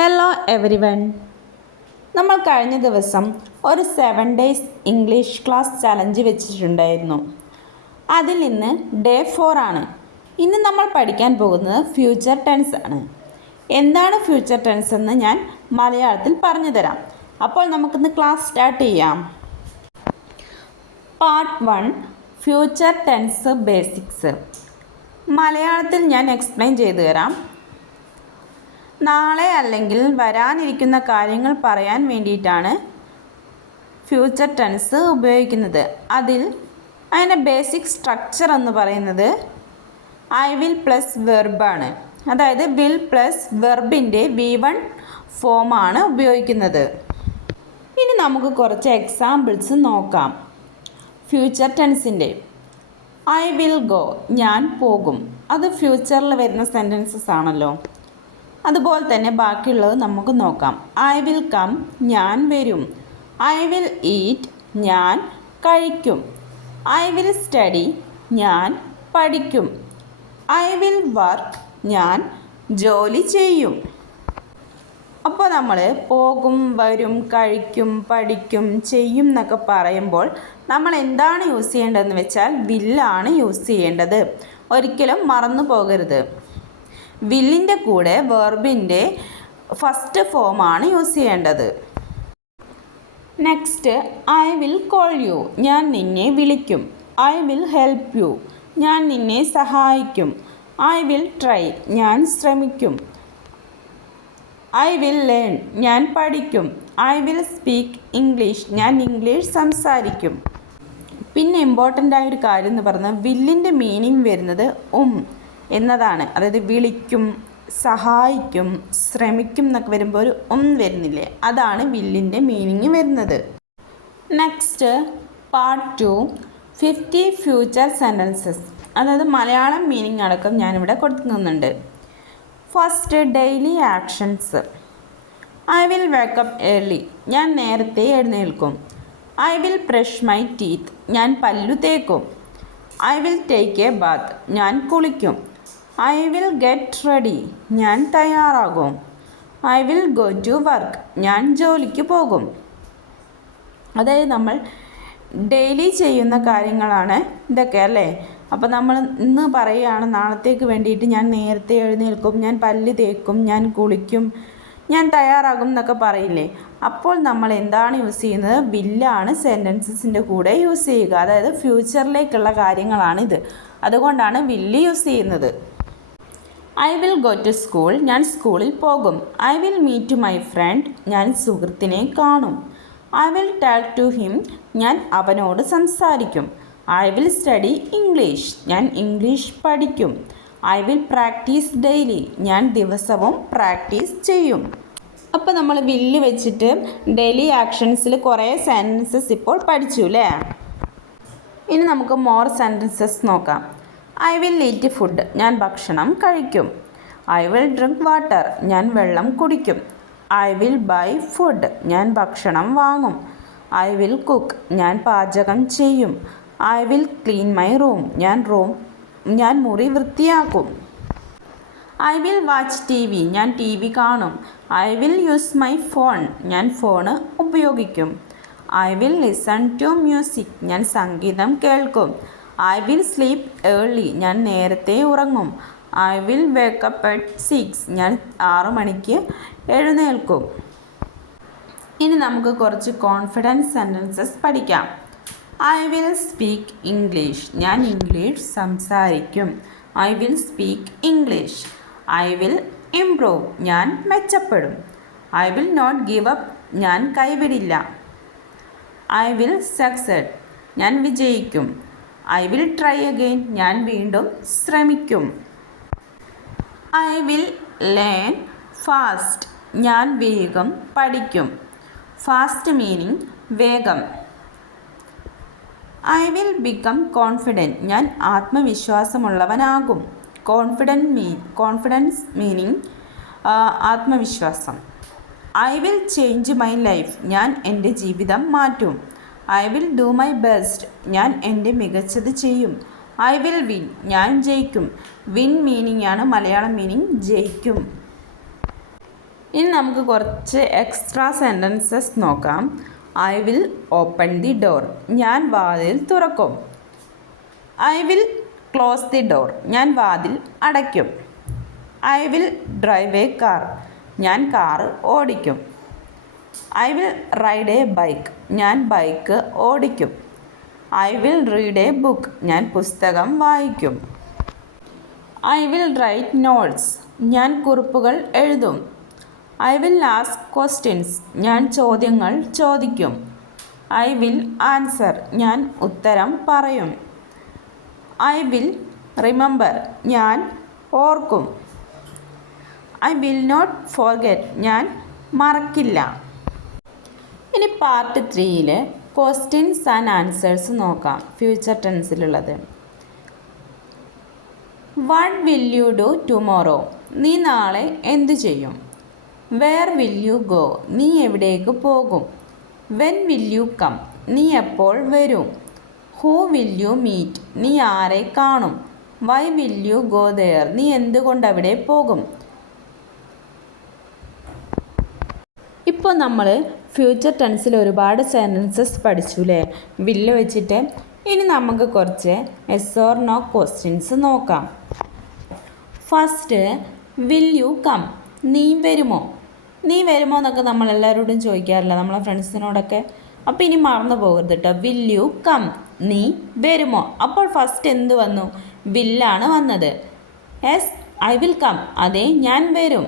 Hello every one. നമ്മൾ കഴിഞ്ഞ ദിവസം ഒരു 7 days ഇംഗ്ലീഷ് ക്ലാസ് ചലഞ്ച് വെച്ചിട്ടുണ്ടായിരുന്നു. അതിൽ ഇന്ന് ഡേ 4 ആണ്. ഇന്ന് നമ്മൾ പഠിക്കാൻ പോകുന്നത് ഫ്യൂച്ചർ ടെൻസ് ആണ്. എന്താണ് ഫ്യൂച്ചർ ടെൻസ് എന്ന് ഞാൻ മലയാളത്തിൽ പറഞ്ഞു തരാം. അപ്പോൾ നമുക്കിന്ന് ക്ലാസ് സ്റ്റാർട്ട് ചെയ്യാം. Part 1 future tense basics. മലയാളത്തിൽ ഞാൻ എക്സ്പ്ലെയിൻ ചെയ്തു തരാം. നാളെ അല്ലെങ്കിൽ വരാനിരിക്കുന്ന കാര്യങ്ങൾ പറയാൻ വേണ്ടിയിട്ടാണ് ഫ്യൂച്ചർ ടെൻസ് ഉപയോഗിക്കുന്നത്. അതിൻ്റെ ബേസിക് സ്ട്രക്ചർ എന്ന് പറയുന്നത് ഐ വിൽ പ്ലസ് വെർബാണ്. അതായത് വിൽ പ്ലസ് വെർബിൻ്റെ V1 ഫോമാണ് ഉപയോഗിക്കുന്നത്. ഇനി നമുക്ക് കുറച്ച് എക്സാമ്പിൾസ് നോക്കാം. ഫ്യൂച്ചർ ടെൻസിൻ്റെ ഐ വിൽ ഗോ, ഞാൻ പോകും. അത് ഫ്യൂച്ചറിൽ വരുന്ന സെൻറ്റൻസസ് ആണല്ലോ. അതുപോലെ തന്നെ ബാക്കിയുള്ളത് നമുക്ക് നോക്കാം. ഐ വിൽ കം, ഞാൻ വരും. ഐ വിൽ ഈറ്റ്, ഞാൻ കഴിക്കും. ഐ വിൽ സ്റ്റഡി, ഞാൻ പഠിക്കും. ഐ വിൽ വർക്ക്, ഞാൻ ജോലി ചെയ്യും. അപ്പോൾ നമ്മൾ പോകും, വരും, കഴിക്കും, പഠിക്കും, ചെയ്യും എന്നൊക്കെ പറയുമ്പോൾ നമ്മൾ എന്താണ് യൂസ് ചെയ്യേണ്ടതെന്ന് വെച്ചാൽ വില്ലാണ് യൂസ് ചെയ്യേണ്ടത്. ഒരിക്കലും മറന്നു പോകരുത്. വില്ലിൻ്റെ കൂടെ വെർബിൻ്റെ ഫസ്റ്റ് ഫോമാണ് യൂസ് ചെയ്യേണ്ടത്. Next I will call you, ഞാൻ നിന്നെ വിളിക്കും. ഐ വിൽ ഹെൽപ്പ് യു, ഞാൻ നിന്നെ സഹായിക്കും. ഐ വിൽ ട്രൈ, ഞാൻ ശ്രമിക്കും. ഐ വിൽ ലേൺ, ഞാൻ പഠിക്കും. ഐ വിൽ സ്പീക്ക് ഇംഗ്ലീഷ്, ഞാൻ ഇംഗ്ലീഷ് സംസാരിക്കും. പിന്നെ ഇമ്പോർട്ടൻ്റ് ആയൊരു കാര്യം എന്ന് പറഞ്ഞാൽ വില്ലിൻ്റെ മീനിങ് വരുന്നത് എന്നതാണ്. അതായത് വിളിക്കും, സഹായിക്കും, ശ്രമിക്കും എന്നൊക്കെ വരുമ്പോൾ ഒരു വരുന്നില്ലേ, അതാണ് വില്ലിൻ്റെ മീനിങ് വരുന്നത്. Next part 2 50 future sentences. അതായത് മലയാളം മീനിങ് അടക്കം ഞാനിവിടെ കൊടുക്കുന്നുണ്ട്. First daily actions. I will wake up early, ഞാൻ നേരത്തെ എഴുന്നേൽക്കും. I will brush my teeth, ഞാൻ പല്ലു തേക്കും. I will take a bath, ഞാൻ കുളിക്കും. ഐ വിൽ ഗെറ്റ് റെഡി, ഞാൻ തയ്യാറാകും. I will go to work, ഞാൻ ജോലിക്ക് പോകും. അതായത് നമ്മൾ ഡെയിലി ചെയ്യുന്ന കാര്യങ്ങളാണ് ഇതൊക്കെ അല്ലേ. അപ്പോൾ നമ്മൾ ഇന്ന് പറയുകയാണ് നാളത്തേക്ക് വേണ്ടിയിട്ട് ഞാൻ നേരത്തെ എഴുന്നേൽക്കും, ഞാൻ പല്ല് തേക്കും, ഞാൻ കുളിക്കും, ഞാൻ തയ്യാറാകും എന്നൊക്കെ പറയില്ലേ. അപ്പോൾ നമ്മൾ എന്താണ് യൂസ് ചെയ്യുന്നത്? വില്ലാണ് സെൻറ്റൻസസിൻ്റെ കൂടെ യൂസ് ചെയ്യുക. അതായത് ഫ്യൂച്ചറിലേക്കുള്ള കാര്യങ്ങളാണിത്. അതുകൊണ്ടാണ് വില്ല് യൂസ് ചെയ്യുന്നത്. I will go to school, ഞാൻ സ്കൂളിൽ പോകും. I will meet my friend, ഞാൻ സുഹൃത്തിനെ കാണും. I will talk to him, ഞാൻ അവനോട് സംസാരിക്കും. ഐ വിൽ സ്റ്റഡി ഇംഗ്ലീഷ്, ഞാൻ ഇംഗ്ലീഷ് പഠിക്കും. ഐ വിൽ പ്രാക്ടീസ് ഡെയിലി, ഞാൻ ദിവസവും പ്രാക്ടീസ് ചെയ്യും. അപ്പോൾ നമ്മൾ വില്ല് വെച്ചിട്ട് ഡെയിലി ആക്ഷൻസിൽ കുറേ സെൻറ്റൻസസ് ഇപ്പോൾ പഠിച്ചു അല്ലേ. ഇനി നമുക്ക് മോർ സെൻറ്റൻസസ് നോക്കാം. ഐ വിൽ ഈറ്റ് ഫുഡ്, ഞാൻ ഭക്ഷണം കഴിക്കും. ഐ വിൽ ഡ്രിങ്ക് വാട്ടർ, ഞാൻ വെള്ളം കുടിക്കും. ഐ വിൽ ബൈ ഫുഡ്, ഞാൻ ഭക്ഷണം വാങ്ങും. ഐ വിൽ കുക്ക്, ഞാൻ പാചകം ചെയ്യും. I will clean my room, ഞാൻ മുറി വൃത്തിയാക്കും. ഐ വിൽ വാച്ച് TV, ഞാൻ TV കാണും. I will use my phone, ഞാൻ ഫോണ് ഉപയോഗിക്കും. I will listen to music, ഞാൻ സംഗീതം കേൾക്കും. ഐ വിൽ സ്ലീപ്പ് ഏർലി, ഞാൻ നേരത്തെ ഉറങ്ങും. ഐ വിൽ വേക്കപ്പ് അറ്റ് 6, ഞാൻ 6 മണിക്ക് എഴുന്നേൽക്കും. ഇനി നമുക്ക് കുറച്ച് കോൺഫിഡൻസ് സെൻറ്റൻസസ് പഠിക്കാം. ഐ വിൽ സ്പീക്ക് ഇംഗ്ലീഷ്, ഞാൻ ഇംഗ്ലീഷ് സംസാരിക്കും. I will speak English. I will improve, ഞാൻ മെച്ചപ്പെടും. I will not give up, ഞാൻ കൈവിടില്ല. ഐ വിൽ സക്സെഡ്, ഞാൻ വിജയിക്കും. ഐ വിൽ ട്രൈ അഗെയിൻ, ഞാൻ വീണ്ടും ശ്രമിക്കും. ഐ വിൽ ലേൺ ഫാസ്റ്റ്, ഞാൻ വേഗം പഠിക്കും. ഫാസ്റ്റ് മീനിങ് വേഗം. ഐ വിൽ ബിക്കം കോൺഫിഡൻറ്റ്, ഞാൻ ആത്മവിശ്വാസമുള്ളവനാകും. കോൺഫിഡൻസ് മീനിങ് ആത്മവിശ്വാസം. I will change my life, ഞാൻ എൻ്റെ ജീവിതം മാറ്റും. I will do my best, ഞാൻ എൻ്റെ മികച്ചത് ചെയ്യും. ഐ വിൽ വിൻ, ഞാൻ ജയിക്കും. വിൻ മീനിങ് ആണ് മലയാളം മീനിങ് ജയിക്കും. ഇനി നമുക്ക് കുറച്ച് എക്സ്ട്രാ സെൻറ്റൻസസ് നോക്കാം. I will open the door. ഞാൻ വാതിൽ തുറക്കും. I will close the door. ഞാൻ വാതിൽ അടയ്ക്കും. I will drive A car. ഞാൻ കാർ ഓടിക്കും. I will ride A bike. ഞാൻ ബൈക്ക് ഓടിക്കും. I will read A book. ഞാൻ പുസ്തകം വായിക്കും. I will write notes. ഞാൻ കുറിപ്പുകൾ എഴുതും. I will ask questions. ഞാൻ ചോദ്യങ്ങൾ ചോദിക്കും. I will answer. ഞാൻ ഉത്തരം പറയും. I will remember. ഞാൻ ഓർക്കും. I will not forget. ഞാൻ മറക്കില്ല. ഇനി പാർട്ട് 3 ക്വസ്റ്റ്യൻസ് ആൻഡ് ആൻസേഴ്സ് നോക്കാം. ഫ്യൂച്ചർ ടെൻസിലുള്ളത്. What will you do tomorrow? നീ നാളെ എന്തു ചെയ്യും? Where will you go? നീ എവിടേക്ക് പോകും? When will you come? നീ എപ്പോൾ വരും? Who will you meet? നീ ആരെ കാണും? Why will you go there? നീ എന്തുകൊണ്ട് അവിടെ പോകും? ഇപ്പോൾ നമ്മൾ ഫ്യൂച്ചർ ടെൻസിൽ ഒരുപാട് സെൻറ്റൻസസ് പഠിച്ചു അല്ലേ, വില്ല് വെച്ചിട്ട്. ഇനി നമുക്ക് കുറച്ച് എസ് ഓർ നോ ക്വസ്റ്റ്യൻസ് നോക്കാം. First, will you come? നീ വരുമോ? നീ വരുമോ എന്നൊക്കെ നമ്മളെല്ലാവരോടും ചോദിക്കാറില്ല, നമ്മളെ ഫ്രണ്ട്സിനോടൊക്കെ. അപ്പോൾ ഇനി മറന്നു പോകരുത് കേട്ടോ. Will you come? നീ വരുമോ? അപ്പോൾ ഫസ്റ്റ് എന്ത് വന്നു? വില്ലാണ് വന്നത്. Yes, I will come. അതെ, ഞാൻ വരും.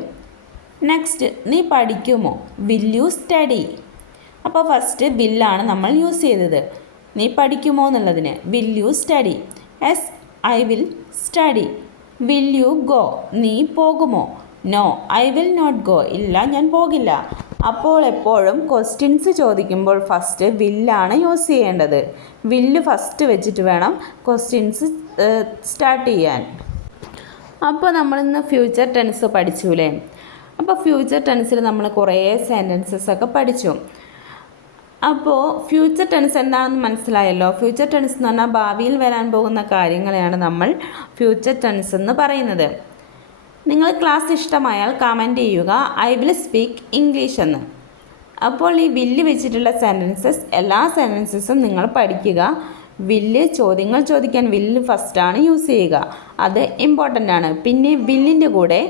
നെക്സ്റ്റ്, നീ പഠിക്കുമോ? Will you study? അപ്പോൾ ഫസ്റ്റ് വില്ലാണ് നമ്മൾ യൂസ് ചെയ്തത്. നീ പഠിക്കുമോ എന്നുള്ളതിന് will you study? Yes, I will study. Will you go? നീ പോകുമോ? No, I will not go. ഇല്ല, ഞാൻ പോകില്ല. അപ്പോൾ എപ്പോഴും ക്വസ്റ്റ്യൻസ് ചോദിക്കുമ്പോൾ ഫസ്റ്റ് വില്ലാണ് യൂസ് ചെയ്യേണ്ടത്. വില്ല് ഫസ്റ്റ് വെച്ചിട്ട് വേണം ക്വസ്റ്റ്യൻസ് സ്റ്റാർട്ട് ചെയ്യാൻ. അപ്പോൾ നമ്മളിന്ന് ഫ്യൂച്ചർ ടെൻസ് പഠിച്ചുല്ലേ. അപ്പോൾ ഫ്യൂച്ചർ ടെൻസിൽ നമ്മൾ കുറേ സെൻറ്റൻസസ് ഒക്കെ പഠിച്ചു. അപ്പോൾ ഫ്യൂച്ചർ ടെൻസ് എന്താണെന്ന് മനസ്സിലായല്ലോ. ഫ്യൂച്ചർ ടെൻസ് എന്ന് പറഞ്ഞാൽ ഭാവിയിൽ വരാൻ പോകുന്ന കാര്യങ്ങളെയാണ് നമ്മൾ ഫ്യൂച്ചർ ടെൻസ് എന്ന് പറയുന്നത്. നിങ്ങൾ ക്ലാസ് ഇഷ്ടമായാൽ കമൻറ്റ് ചെയ്യുക ഐ വിൽ സ്പീക്ക് ഇംഗ്ലീഷ് എന്ന്. അപ്പോൾ ഈ വില്ല് വെച്ചിട്ടുള്ള സെൻറ്റൻസസ് എല്ലാ സെൻറ്റൻസസും നിങ്ങൾ പഠിക്കുക. വില്ല് ചോദ്യങ്ങൾ ചോദിക്കാൻ വില്ല് ഫസ്റ്റാണ് യൂസ് ചെയ്യുക, അത് ഇമ്പോർട്ടൻ്റ് ആണ്. പിന്നെ വില്ലിൻ്റെ കൂടെ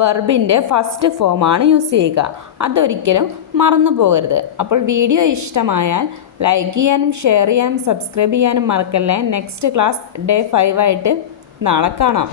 വെർബിൻ്റെ ഫസ്റ്റ് ഫോമാണ് യൂസ് ചെയ്യുക, അതൊരിക്കലും മറന്നു പോകരുത്. അപ്പോൾ വീഡിയോ ഇഷ്ടമായാൽ ലൈക്ക് ചെയ്യാനും ഷെയർ ചെയ്യാനും സബ്സ്ക്രൈബ് ചെയ്യാനും മറക്കല്ലേ. നെക്സ്റ്റ് ക്ലാസ് ഡേ 5 ആയിട്ട് നാളെ കാണാം.